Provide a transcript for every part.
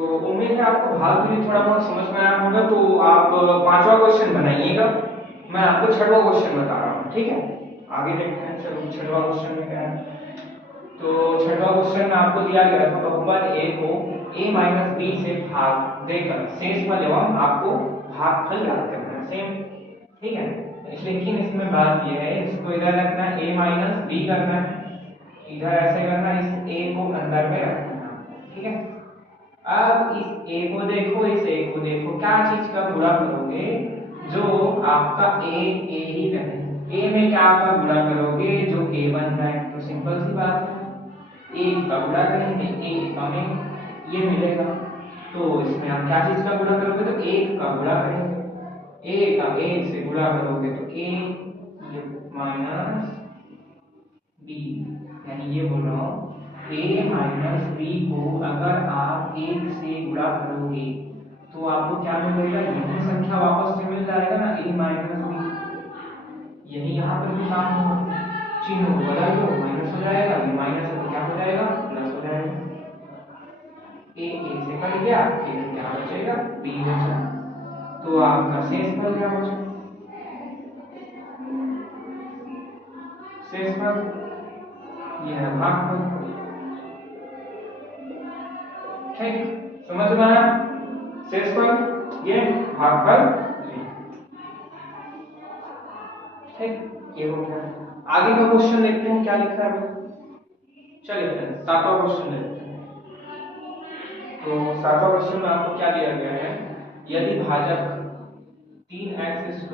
तो उम्मीद है आपको भाग भी थोड़ा बहुत समझ में आया होगा। तो आप पांचवा क्वेश्चन बनाइएगा, मैं आपको छठवां क्वेश्चन बता रहा हूँ, ठीक है। आगे देखते हैं, चलो छठवां क्वेश्चन में क्या है। तो छठवां क्वेश्चन में आपको दिया गया था बहुपद a को a माइनस बी से भाग देकर शेषफल एवं आपको भागफल याद करना है, सेम, ठीक है। लेकिन इसमें बात यह है, इसको इधर रखना है, a माइनस बी करना है, इधर ऐसे करना है, इस a को अंदर में रखना है, ठीक है। अब इस a को देखो, इस a को देखो, क्या चीज का गुणा करोगे, जो आपका a ही रहे, a में क्या का गुणा करोगे, जो a बन जाए। तो सिंपल सी बात है, a का गुणा करेंगे, a हमें ये मिलेगा। तो इसमें आप क्या चीज का गुणा करोगे, तो 1 का गुणा करेंगे, a का 1 से गुणा करोगे तो a माइनस b, यानी ये बोल रहा हूँ a माइनस b को अगर आप 1 से गुणा करोगे तो आपको क्या मिलेगा, यही संख्या वापस से मिल जाएगा ना, a माइनस b। यही यहाँ पर भी काम होगा, चिन्ह को बदल दो, माइनस हो जाएगा, ये माइनस है तो क्या हो जाएगा, प्लस हो जाएगा। a से कट गया, फिर क्या बचेगा, b बचा। तो आपका शेषफल क्या बचा, शेषफल यह है भागफल, ठीक, समझ में आया। शेषफल ये, भागफल ये, ठीक, ये हो गया। आगे का क्वेश्चन देखते हैं क्या लिखा है। चलिए फ्रेंड्स, सातवां क्वेश्चन देखते हैं। तो सातवां क्वेश्चन में आपको क्या दिया गया है, यदि भाजक 3x²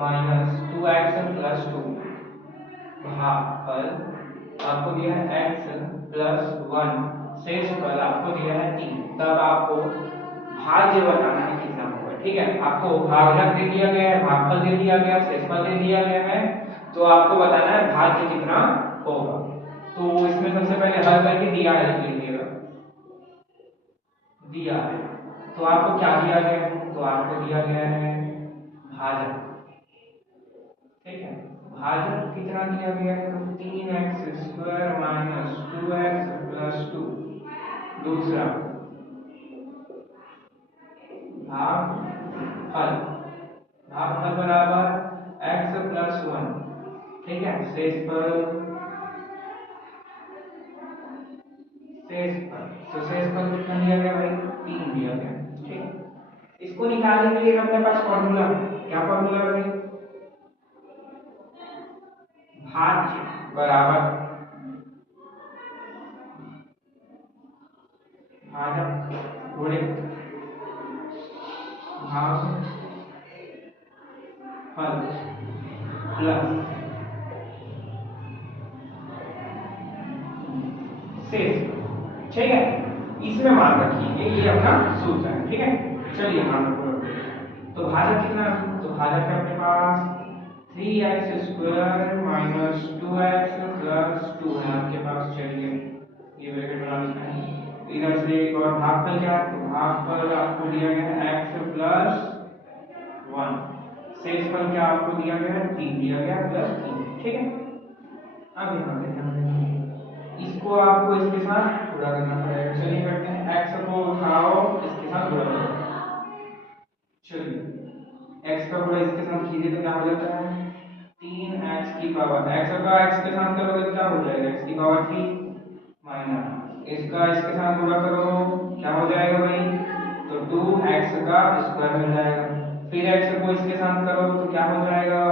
माइनस 2x प्लस 2 भागफल आपको दिया है x प्लस 1, शेषफल आपको दिया है 3, तब आपको भाज्य बताना है कितना होगा, ठीक है। आपको भाजक दे दिया गया है, भागफल दे दिया गया, शेषफल दे दिया गया है, तो आपको बताना है भाज्य कितना होगा। तो इसमें सबसे पहले हल करके दिया है लिख लीजिएगा, दिया है, तो आपको क्या दिया गया है, तो आपको दिया गया है भाजक, ठीक है। भाजक कितना दिया गया है, तो 3x² माइनस 2x प्लस 2, दूसरा भागफल, भागफल बराबर x प्लस 1, ठीक है। शेषफल, शेषफल, तो शेषफल कितना दिया गया भाई, 3 दिया गया, ठीक। इसको निकालने के लिए अपने पास फॉर्मूला, क्या फॉर्मूला है भाई, भाज्य बराबर भाजक गुणे भागफल प्लस शेष, ठीक है। इसमें मान रखिए ये अपना सूत्र है, ठीक है। चलिए मान रखो, तो भाजक कितना, तो भाजक है अपने पास 3x² माइनस 2x प्लस 2 है आपके पास। चलिए ये ब्रैकेट बना लेते हैं, इधर से एक और भागफल क्या है, तो भागफल आपको दिया गया है x प्लस 1, शेषफल क्या आपको दिया गया है, 3 दिया गया प्लस 3, ठीक है। अब यहाँ पे ध्यान देंगे, इसको आपको इसके साथ गुणा करना पड़ेगा। चलिए करते हैं, x को उठाओ, इसके साथ गुणा करो, चलिए x का गुणा इसके साथ कीजिए तो क्या हो जाता है, 3x की पावर, x का x के साथ करोगे तो क्या हो जाएगा, x की पावर 3 माइनस इसका इसके साथ गुणा करो, क्या हो जाएगा भाई, तो 2x का स्क्वायर मिल जाएगा। फिर x को इसके साथ करो तो क्या हो जाएगा,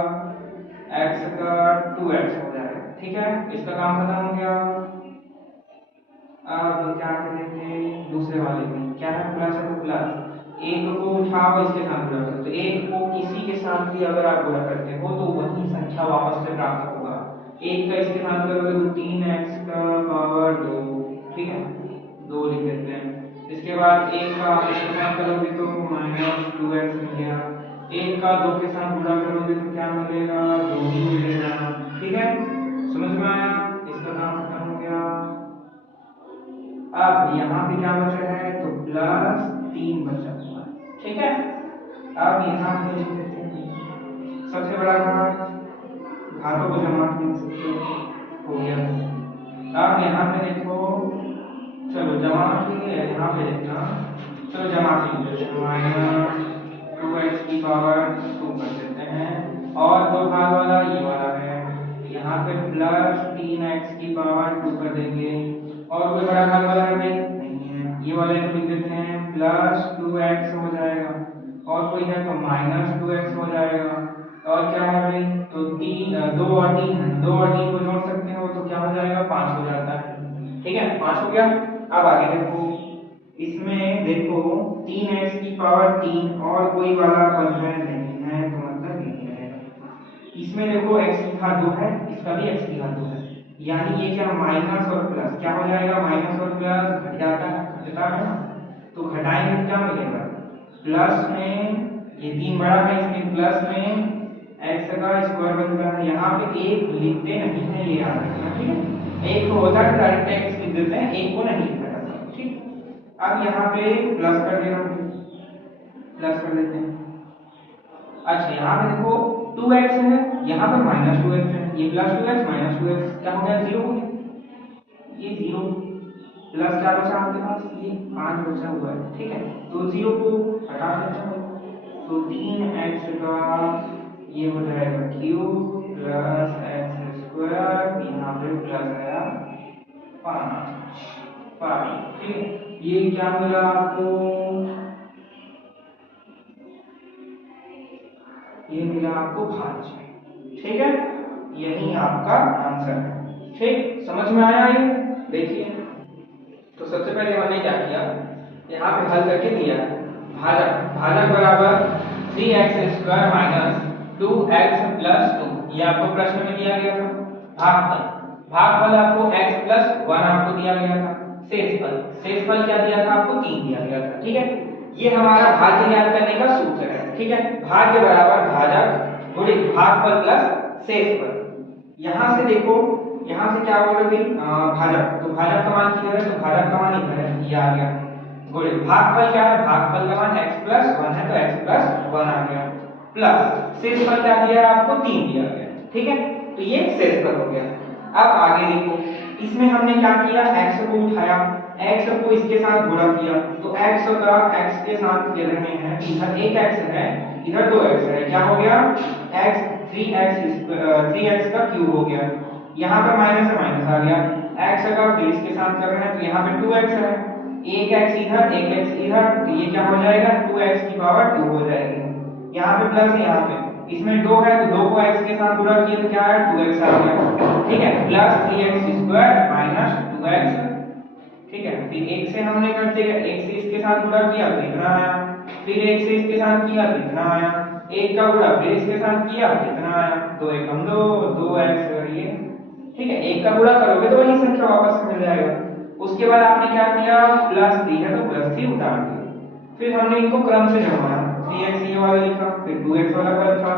x का 2x हो जाएगा, ठीक है। इसका काम खत्म हो गया। अब क्या करेंगे, दूसरे वाले में क्या है, प्लस है तो प्लस, एक को उठाओ इसके साथ गुणा करो, तो एक को किसी के साथ भी अगर आप गुणा करते हो तो वही संख्या वापस से प्राप्त होगा। एक का इसके साथ करोगे तो 3x का पावर 2, ठीक है, 2 लिख देते हैं। इसके बाद एक का इसके साथ करोगे तो माइनस 2x मिल गया, एक का 2 के साथ गुणा करोगे तो क्या मिलेगा, 2 ही मिलेगा, ठीक है। समझ में आया, इसका काम खत्म हो गया। अब यहाँ पे क्या बचा है, तो प्लस 3 बचा हुआ है, ठीक है। अब यहाँ पे लिख देते हैं सबसे बड़ा घात, घातों को जमा कर सकते हो गया। अब यहाँ पे देखो चलो जमा की यहाँ पे देखना, चलो जमा की माइनस 2x की पावर 2 कर देते हैं, और दो भाग वाला ये वाला है, यहाँ पे प्लस 3x की पावर 2 कर देंगे, और कोई बड़ा भाग वाला है भाई नहीं है, ये वाले को लिख देते हैं प्लस 2x हो जाएगा, और कोई है तो माइनस 2x हो जाएगा, और क्या है भाई तो 2 और 3 है, 2 और 3 को जोड़ सकते हो तो क्या हो जाएगा 5 हो जाता है, ठीक है 5 हो गया। अब आगे देखो, इसमें देखो 3x की पावर 3 और कोई वाला पद है नहीं है तो मतलब नहीं रहेगा, इसमें देखो x की घात 2 है, इसका भी x की घात 2 है, यानी ये क्या माइनस और प्लस क्या हो जाएगा, माइनस और प्लस घट जाता है, घटता है ना, तो घटाएंगे तो क्या मिलेगा, प्लस में ये 3 बड़ा है इसमें प्लस में x का स्क्वायर बनता है, यहाँ पे एक लिखते नहीं है ये याद रखना, ठीक है, एक तो होता है डायरेक्ट x लिख देते हैं, एक को नहीं लिखा जाता, ठीक। अब यहाँ पे प्लस कर देना, प्लस कर देते हैं, अच्छा यहाँ पे देखो 2x है, यहाँ पे माइनस 2x है, ये प्लस 2x माइनस 2x क्या हो गया 0 हो गया, ये 0 प्लस क्या बचा आपके पास, ये 5 बचा हुआ है, ठीक है, तो 0 को हटा देते हैं, तो 3x का ये हो जाएगा क्यूब प्लस एक्स स्क्वायर, यहाँ पे प्लस आया 5, ठीक है, ये क्या मिला आपको, ये मिला आपको भाज्य, ठीक है, यही आपका आंसर है, ठीक, समझ में आया ये, देखिए तो सबसे पहले हमने क्या किया, यहाँ पे हल करके दिया है, भाजक भाजक बराबर 3x² माइनस 2x प्लस 2, ये आपको प्रश्न में दिया गया था, भागफल आपको x प्लस 1 आपको दिया गया था, शेषफल क्या दिया था आपको 3 दिया गया था, ठीक है, ये हमारा भाज्य ज्ञात करने का सूत्र है, ठीक है, भाज्य बराबर भाजक गुणित भागफल प्लस शेषफल, यहाँ से देखो यहाँ से क्या बोलोगे भाजक, तो भाजक का मान किधर है, तो भाजक का मान इधर है, ये आ गया, गुणित भागफल क्या है, भागफल का मान x प्लस 1 है तो x प्लस 1 आ गया, प्लस शेषफल क्या दिया है आपको 3 दिया गया, ठीक है, तो ये शेषफल हो गया। अब आगे देखो, इसमें हमने क्या किया, x को उठाया, x को इसके साथ गुणा किया, तो x का x के साथ ले रहे हैं, इधर एक x है इधर 2x है, क्या हो गया x 3x का क्यूब हो गया, यहाँ पे माइनस से माइनस आ गया, x का फिर इसके साथ कर रहे हैं तो यहाँ पे 2x है, एक x इधर एक x इधर, तो ये क्या हो जाएगा 2x की पावर 2 हो जाएगी, यहाँ पे प्लस है, यहाँ पे इसमें 2 है तो 2 को x के साथ गुणा किया तो क्या है 2x आ गया, ठीक है, प्लस 3x² माइनस 2x, ठीक है, फिर एक से हमने कर दिया, एक से इसके साथ गुणा किया तो इतना आया, फिर एक से इसके साथ किया तो इतना आया, एक का गुणा फिर इसके साथ किया कितना आया 2 एकम 2 2x, ये ठीक है, एक का गुणा करोगे तो वही संख्या वापस मिल जाएगा, उसके बाद आपने क्या किया प्लस 3 है तो प्लस 3 उतार दिया, फिर हमने इनको क्रम से जमाया, 3x ये वाला लिखा, फिर 2x वाला पद था,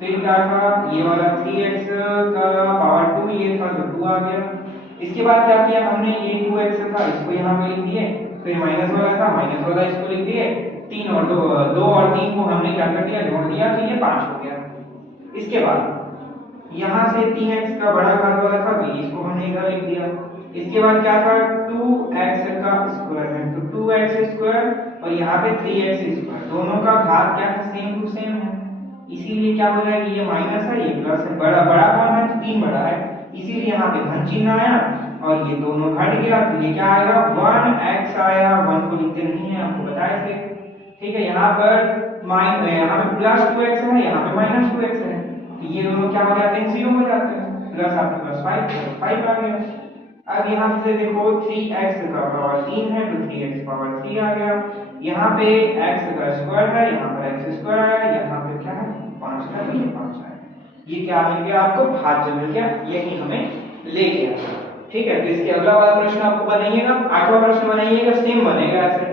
फिर क्या था ये वाला 3x का पावर 2 ये था तो 2 आ गया, इसके बाद क्या किया हमने ये 2x था इसको यहाँ पे लिख दिए, फिर माइनस वाला था माइनस वाला इसको लिख दिए, 3 और 2 और 3 को हमने क्या कर दिया जोड़ दिया तो ये 5 हो गया, इसके बाद यहाँ से 3x का बड़ा घात वाला था तो इसको हमने इधर लिख दिया, इसके बाद क्या था 2x का स्क्वायर है तो 2x² और यहाँ पे 3x², दोनों का घात क्या है सेम टू सेम है, इसीलिए क्या हो जाएगा ये माइनस है ये प्लस है, बड़ा बड़ा कौन है 3 बड़ा है, इसीलिए यहाँ पे धन चिन्ह आया और ये दोनों घट गया तो ये क्या आएगा 1x आया, 1 को लिखते नहीं है आपको बताया थे, ठीक है, यहाँ पर यहाँ पे प्लस 2x है यहाँ पे माइनस 2x है, तो ये दोनों क्या हो जाते हैं 0 हो जाते हैं, प्लस आपके पास 5 आ गया, अब यहाँ से देखो 3x का पावर 3 है तो 3x पावर 3 आ गया, यहाँ पे x का स्क्वायर है यहाँ पर x² है, यहाँ पे क्या है 5 है तो ये 5 है, ये क्या मिल गया आपको भाज्य मिल गया, यही हमें ले गया, ठीक है, तो इसके अगला वाला प्रश्न आपको बनाइएगा, 8वां प्रश्न बनाइएगा, सेम बनेगा ऐसे,